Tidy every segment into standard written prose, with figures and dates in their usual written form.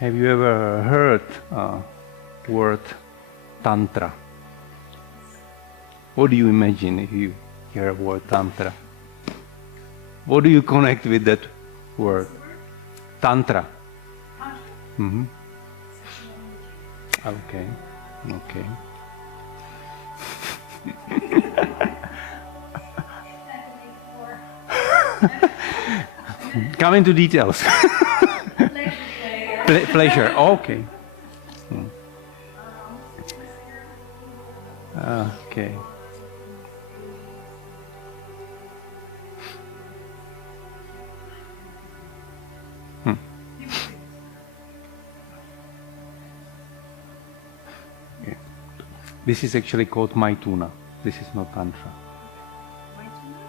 Have you ever heard word Tantra? What do you imagine if you hear a word Tantra? What do you connect with that word? Tantra. Mm-hmm. Okay. Okay. Come into details. Pleasure. Okay. Okay. Okay. This is actually called Maithuna. This is not Tantra.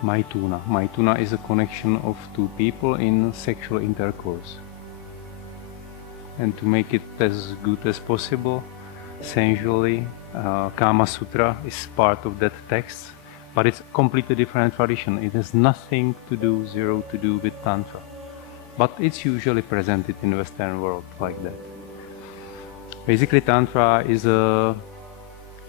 Maithuna. Maithuna is a connection of two people in sexual intercourse. And to make it as good as possible, sensually, Kamasutra is part of that text, but it's a completely different tradition. It has nothing to do, zero to do with Tantra. But it's usually presented in the Western world like that. Basically, Tantra is a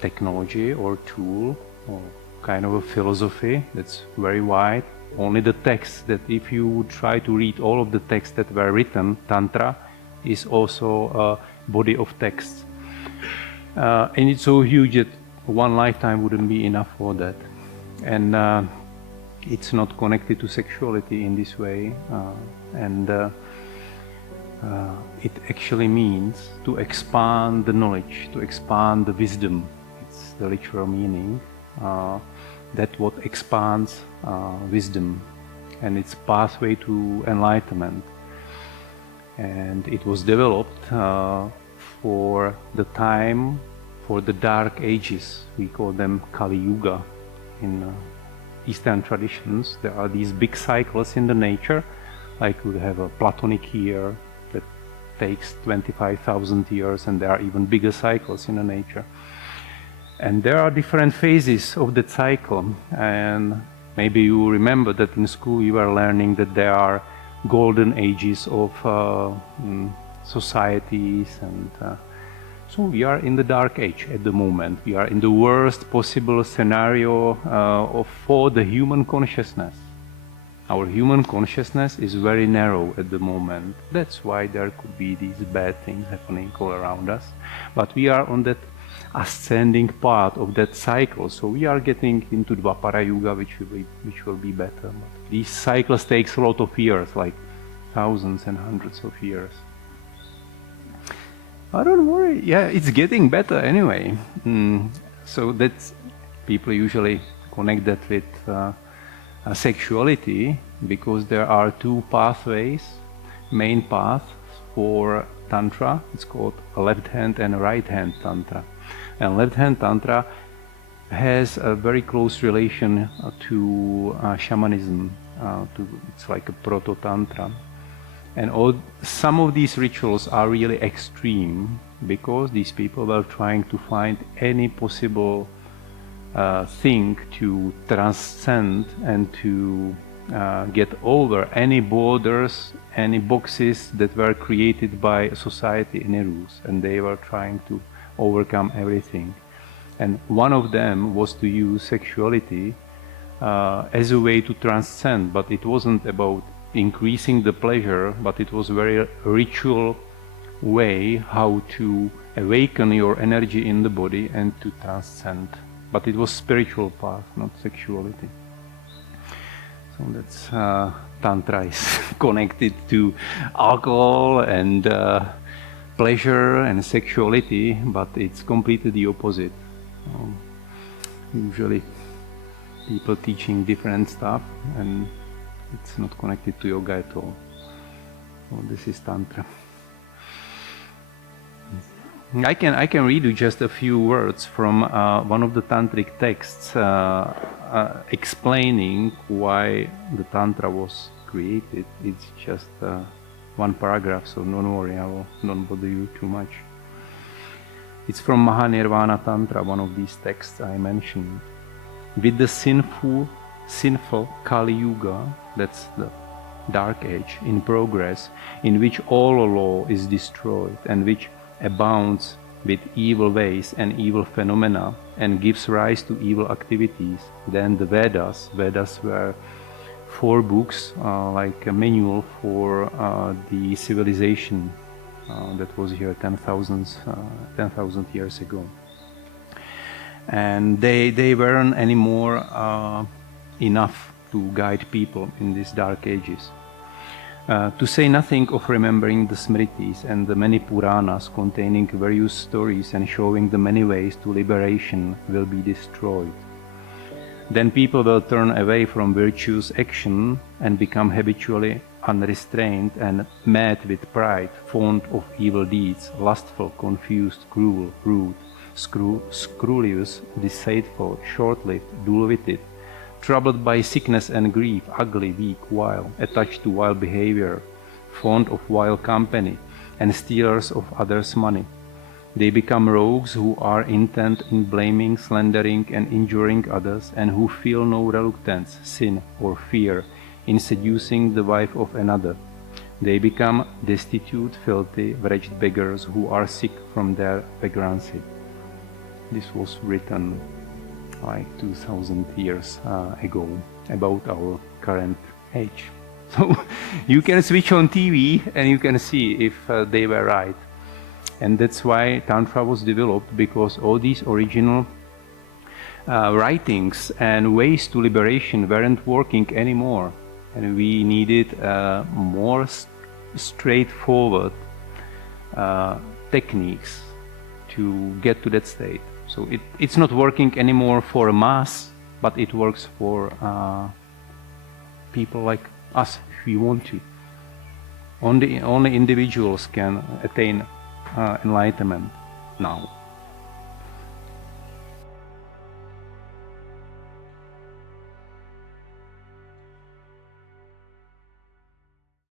technology or tool or kind of a philosophy that's very wide. Only the text that if you would try to read all of the texts that were written, Tantra is also a body of text. And it's so huge that one lifetime wouldn't be enough for that. And it's not connected to sexuality in this way. It actually means to expand the knowledge, to expand the wisdom. It's the literal meaning. That what expands wisdom, and it's pathway to enlightenment. And it was developed for the time, for the dark ages. We call them Kali Yuga in Eastern traditions. There are these big cycles in the nature, like we have a Platonic year that takes 25,000 years, and there are even bigger cycles in the nature. And there are different phases of that cycle, and maybe you remember that in school you were learning that there are golden ages of societies, and so we are in the dark age at the moment. We are in the worst possible scenario for the human consciousness. Our human consciousness is very narrow at the moment. That's why there could be these bad things happening all around us. But we are on that ascending part of that cycle, so we are getting into the Dvapara Yuga, which will be better. But these cycles takes a lot of years, like thousands and hundreds of years. But don't worry, yeah, it's getting better anyway. So that's, people usually connect that with sexuality, because there are two pathways, main path for Tantra. It's called a left hand and a right hand Tantra. And left hand Tantra has a very close relation to shamanism. It's like a proto-Tantra. And some of these rituals are really extreme, because these people were trying to find any possible thing to transcend and to get over any borders, any boxes that were created by society in rules, and they were trying to overcome everything. And one of them was to use sexuality as a way to transcend, but it wasn't about increasing the pleasure, but it was a very ritual way how to awaken your energy in the body and to transcend. But it was spiritual path, not sexuality. So that's Tantra is connected to alcohol and pleasure and sexuality, but it's completely the opposite. Usually people teaching different stuff, and it's not connected to yoga at all. So this is Tantra. I can read you just a few words from one of the Tantric texts explaining why the Tantra was created. It's just one paragraph, so don't worry, I will not bother you too much. It's from Mahanirvana Tantra, one of these texts I mentioned. With the sinful Kali Yuga, that's the dark age in progress, in which all law is destroyed and which abounds with evil ways and evil phenomena and gives rise to evil activities, then the Vedas were 4 books, like a manual for the civilization that was here 10,000 years ago. And they weren't anymore enough to guide people in these dark ages. To say nothing of remembering the Smritis and the many Puranas containing various stories and showing the many ways to liberation will be destroyed. Then people will turn away from virtuous action and become habitually unrestrained and mad with pride, fond of evil deeds, lustful, confused, cruel, rude, scrupulous, deceitful, short-lived, dull-witted, troubled by sickness and grief, ugly, weak, vile, attached to vile behavior, fond of vile company, and stealers of others' money. They become rogues who are intent in blaming, slandering, and injuring others, and who feel no reluctance, sin, or fear in seducing the wife of another. They become destitute, filthy, wretched beggars who are sick from their vagrancy. This was written like 2000 years ago about our current age. So you can switch on TV and you can see if they were right. And that's why Tantra was developed, because all these original writings and ways to liberation weren't working anymore. And we needed more straightforward techniques to get to that state. So it's not working anymore for a mass, but it works for people like us if we want to. Only individuals can attain enlightenment now.